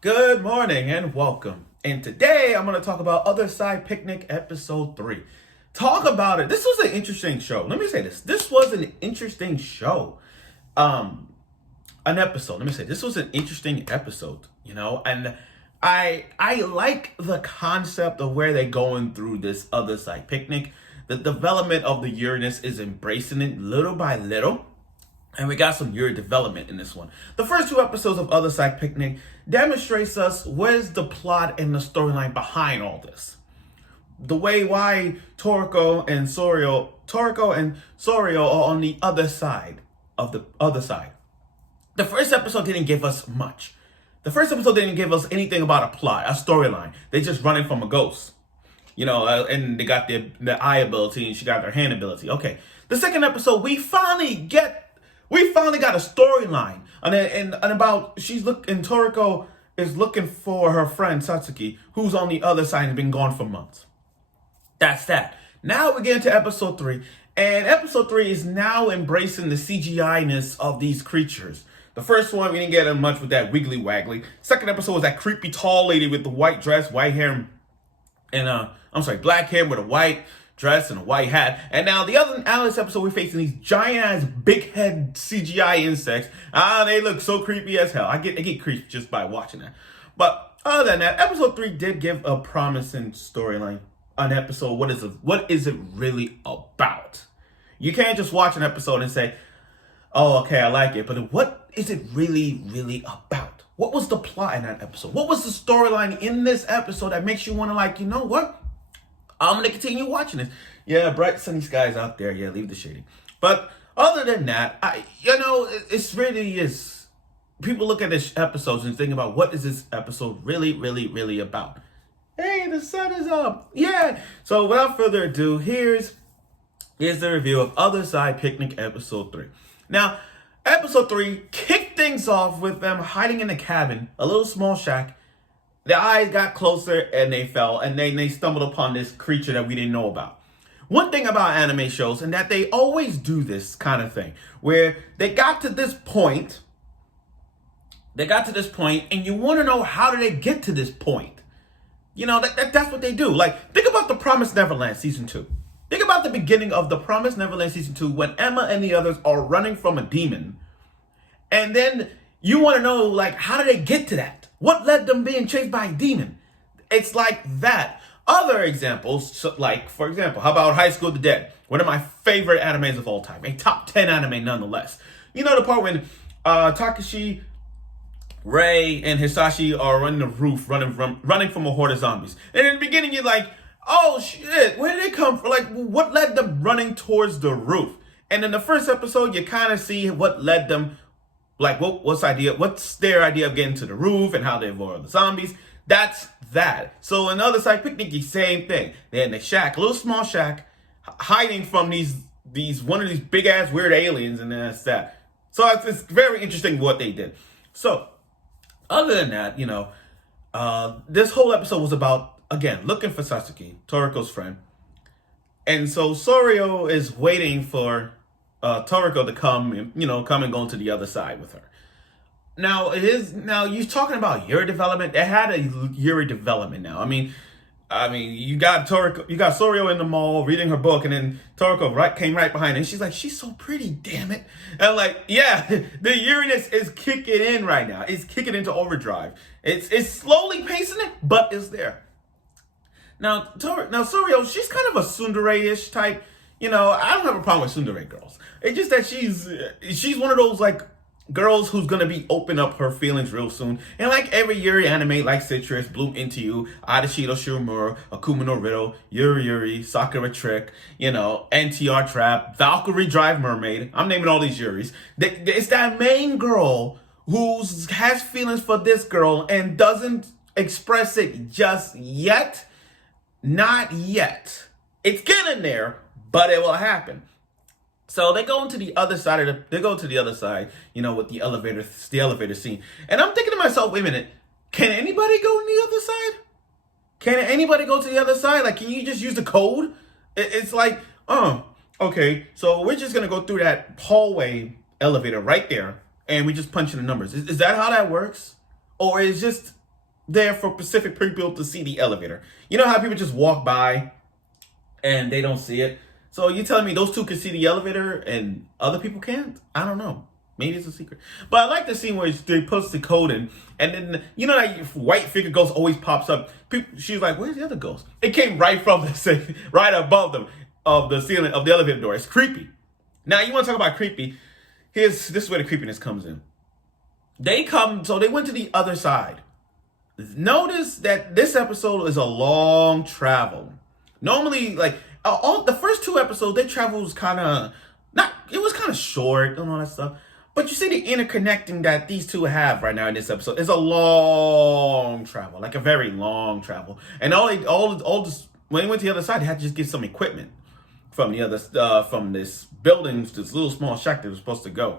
Good morning and welcome. And today I'm going to talk about Otherside Picnic episode 3. Talk about it. This was an interesting show. Let me say this. This was an interesting show. An episode. Let me say this was an interesting episode, and I like the concept of where they're going through this Otherside Picnic. The development of the Uranus is embracing it little by little. And we got some Yuri Development in this one. The first two episodes of Otherside Picnic demonstrates us where's the plot and the storyline behind all this. The way why Toriko and Sorawo are on the other side of the other side. The first episode didn't give us much. The first episode didn't give us anything about a plot, a storyline. They just running from a ghost. And they got the eye ability and she got their hand ability. Okay. The second episode, we finally got a storyline, and about Toriko is looking for her friend Satsuki, who's on the other side and been gone for months. That's that. Now we get into episode 3, and episode 3 is now embracing the CGI-ness of these creatures. The first one, we didn't get much with that wiggly waggly. Second episode was that creepy tall lady with the white dress, white hair, and black hair with a white dress and a white hat. And now the other Alice episode, we're facing these giant ass big head CGI insects. They look so creepy as hell. I get creeped just by watching that. But other than that, episode 3 did give a promising storyline. An episode, what is it really about? You can't just watch an episode and say, oh, okay, I like it. But what is it really, really about? What was the plot in that episode? What was the storyline in this episode that makes you want to, you know what? I'm going to continue watching this. Yeah, bright sunny skies out there. Yeah, leave the shading. But other than that, it's really is. People look at this episode and think about what is this episode really, really, really about. Hey, the sun is up. Yeah. So without further ado, here's the review of Otherside Picnic episode 3. Now, episode 3 kicked things off with them hiding in a cabin, a little small shack. Their eyes got closer and they fell, and they stumbled upon this creature that we didn't know about. One thing about anime shows, and that they always do this kind of thing, where they got to this point, and you want to know how did they get to this point. That's what they do. Like, think about The Promised Neverland Season 2. Think about the beginning of The Promised Neverland Season 2 when Emma and the others are running from a demon. And then you want to know, how did they get to that? What led them being chased by a demon? It's like that. Other examples, for example, how about High School of the Dead? One of my favorite animes of all time. A top 10 anime nonetheless. You know the part when Takashi, Rei, and Hisashi are on the roof running from a horde of zombies. And in the beginning, you're like, oh shit, where did they come from? What led them running towards the roof? And in the first episode, you kind of see what led them. What's their idea of getting to the roof and how they avoid the zombies? That's that. So in Otherside Picnic, the same thing. They're in a shack, a little small shack, hiding from one of these big ass weird aliens, and that's that. So it's very interesting what they did. So other than that, this whole episode was about, again, looking for Satsuki, Toriko's friend. And so Sorawo is waiting for Toriko to come and go to the other side with her. Now you're talking about Yuri Development. They had a Yuri Development now. I mean, you got Sorawo in the mall reading her book, and then Toriko came right behind her, and she's like, she's so pretty, damn it. And the Uranus is kicking in right now. It's kicking into overdrive. It's slowly pacing it, but it's there. Now Sorawo, she's kind of a tsundere-ish type. I don't have a problem with tsundere girls. It's just that she's one of those girls who's gonna be open up her feelings real soon. And like every Yuri anime, like Citrus, Bloom Into You, Adashido Shiromura, Akuma no Riddle, Yuri, Sakura Trick, NTR Trap, Valkyrie Drive Mermaid. I'm naming all these Yuris. It's that main girl who has feelings for this girl and doesn't express it just yet. Not yet. It's getting there, but it will happen. So they go to the other side with the elevator scene. And I'm thinking to myself, wait a minute, can anybody go on the other side? Can anybody go to the other side? Can you just use the code? It's okay, so we're just gonna go through that hallway elevator right there, and we just punch in the numbers. Is that how that works? Or is just there for Pacific people to see the elevator. You know how people just walk by and they don't see it? So you telling me those two can see the elevator and other people can't? I don't know. Maybe it's a secret. But I like the scene where they puts the code in, and then, you know, that white figure ghost always pops up. She's like, where's the other ghost? It came right from the, right above them, of the ceiling of the elevator door. It's creepy. Now, you want to talk about creepy? This is where the creepiness comes in. So they went to the other side. Notice that this episode is a long travel. Normally, like, all the first 2 episodes, they travel was kind of, it was kind of short and all that stuff. But you see the interconnecting that these two have right now in this episode is a long travel, like a very long travel. And when they went to the other side, they had to just get some equipment from the other from this building, this little small shack they were supposed to go.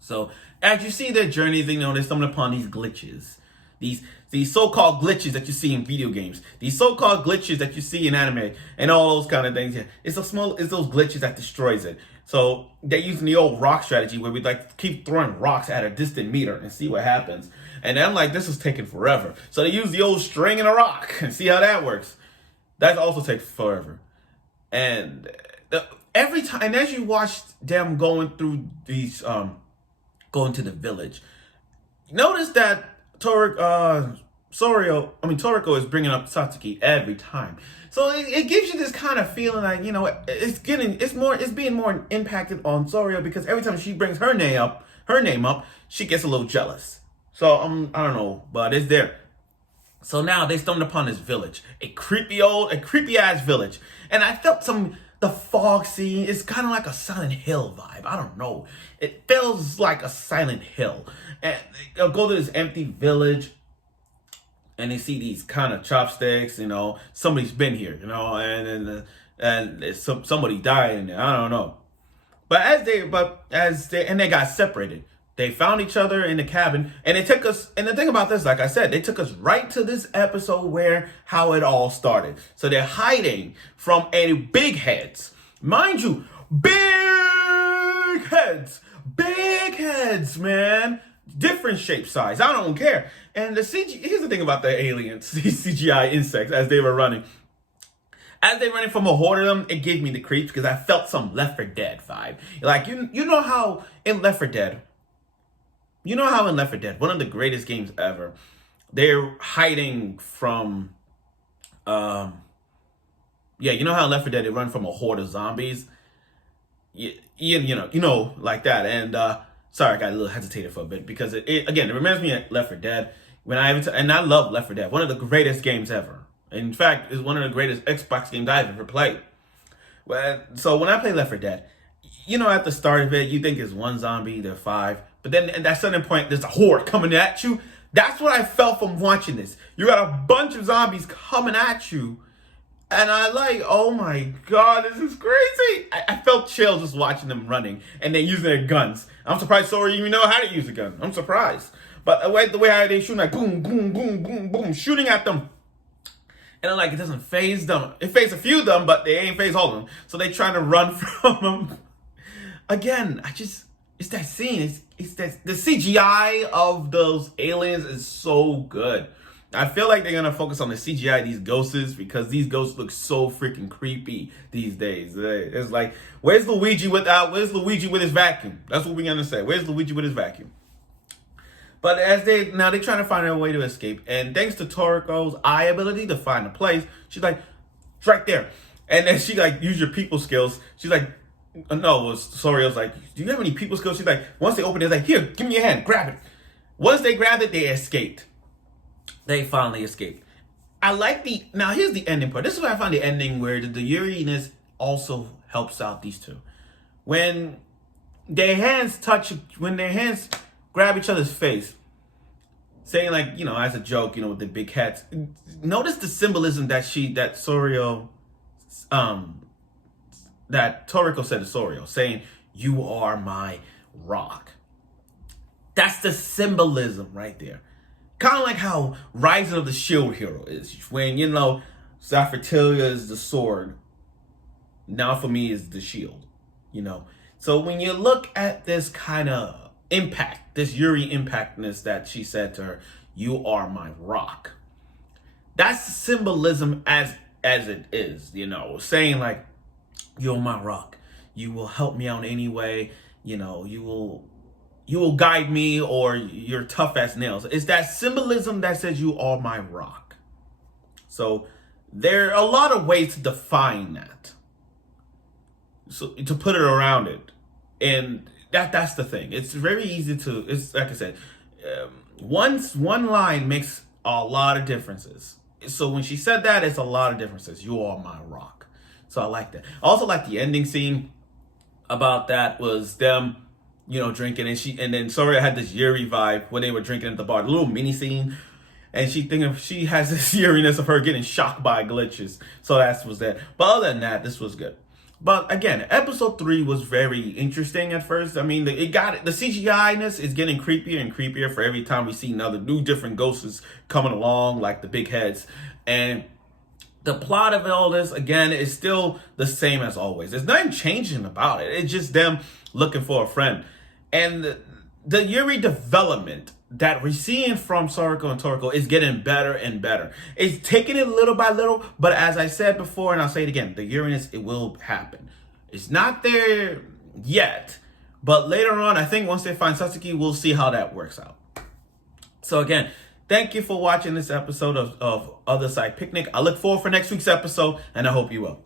So as you see their journeys, they stumble upon these glitches, these so-called glitches that you see in video games, these so-called glitches that you see in anime, and all those kind of things. Yeah, it's those glitches that destroys it. So they're using the old rock strategy where we like keep throwing rocks at a distant meter and see what happens. And I'm like, this is taking forever. So they use the old string and a rock and see how that works. That also takes forever. And every time, and as you watch them going through these, going to the village, notice that Toriko is bringing up Satsuki every time. So it gives you this kind of feeling like, you know, it's being more impacted on Sorawo, because every time she brings her name up, she gets a little jealous. So I don't know, but it's there. So now they stumbled upon this village, a creepy ass village, and I felt the fog scene is kind of like a Silent Hill vibe. I don't know. It feels like a Silent Hill. And they'll go to this empty village, and they see these kind of chopsticks, you know, somebody's been here, you know, and it's somebody dying, I don't know. But they got separated. They found each other in the cabin, and they took us, and the thing about this, like I said, they took us right to this episode how it all started. So they're hiding from a big heads. Mind you, big heads, man. Different shape, size, I don't care. And here's the thing about the aliens, these CGI insects, as they were running. As they running from a horde of them, it gave me the creeps, because I felt some Left 4 Dead vibe. Like, you know how in Left 4 Dead, one of the greatest games ever, they're hiding from, you know how in Left 4 Dead they run from a horde of zombies? You know, like that. And, sorry, I got a little hesitated for a bit, because it reminds me of Left 4 Dead. And I love Left 4 Dead, one of the greatest games ever. In fact, it's one of the greatest Xbox games I've ever played. So when I play Left 4 Dead, you know, at the start of it, you think it's one zombie, there are 5. But then at that certain point, there's a horde coming at you. That's what I felt from watching this. You got a bunch of zombies coming at you. And I like, oh my God, this is crazy. I felt chills just watching them running and then using their guns. I'm surprised Sora even know how to use a gun. I'm surprised. But the way how they shooting, like boom, boom, boom, boom, boom, shooting at them. And I'm like, it doesn't phase them. It phase a few of them, but they ain't phase all of them. So they trying to run from them. Again, it's that scene. It's that the CGI of those aliens is so good. I feel like they're gonna focus on the CGI of these ghosts, because these ghosts look so freaking creepy these days. It's like, where's Luigi with his vacuum? That's what we're gonna say. Where's Luigi with his vacuum? But they're trying to find a way to escape, and thanks to Toriko's eye ability to find a place, she's like, it's right there. And then she like, use your people skills. She's like, no, Sorio's like, do you have any people skills? She's like, once they open it, it's like, here, give me your hand, grab it. Once they grabbed it, they escaped. They finally escaped. I like now here's the ending part. This is where I find the ending where the Yuri-ness also helps out these two. When their hands grab each other's face, saying like, you know, as a joke, you know, with the big hats. Notice the symbolism that Toriko said to Sorawo, saying, you are my rock. That's the symbolism right there. Kind of like how Rising of the Shield Hero is. When, you know, Zafertilia is the sword. Now for me is the shield. You know. So when you look at this kind of impact, this Yuri impactness that she said to her, you are my rock. That's symbolism as it is, saying like, you're my rock. You will help me out anyway. You will guide me, or you're tough as nails. It's that symbolism that says you are my rock. So there are a lot of ways to define that. So to put it around it. And that's the thing. It's very easy it's like I said, one line makes a lot of differences. So when she said that, it's a lot of differences. You are my rock. So I like that. I also like the ending scene about that was them, drinking, and then Sora had this Yuri vibe when they were drinking at the bar, a little mini scene, and she has this Yuriness of her getting shocked by glitches. So that was that. But other than that, this was good. But again, episode 3 was very interesting at first. I mean, the CGI-ness is getting creepier and creepier for every time we see new different ghosts coming along, like the big heads. And the plot of all this, again, is still the same as always. There's nothing changing about it. It's just them looking for a friend. And the Yuri development that we're seeing from Sorawo and Toriko is getting better and better. It's taking it little by little, but as I said before, and I'll say it again, the Uranus, it will happen. It's not there yet, but later on, I think once they find Sasuke, we'll see how that works out. So again, thank you for watching this episode of Otherside Picnic. I look forward for next week's episode, and I hope you will.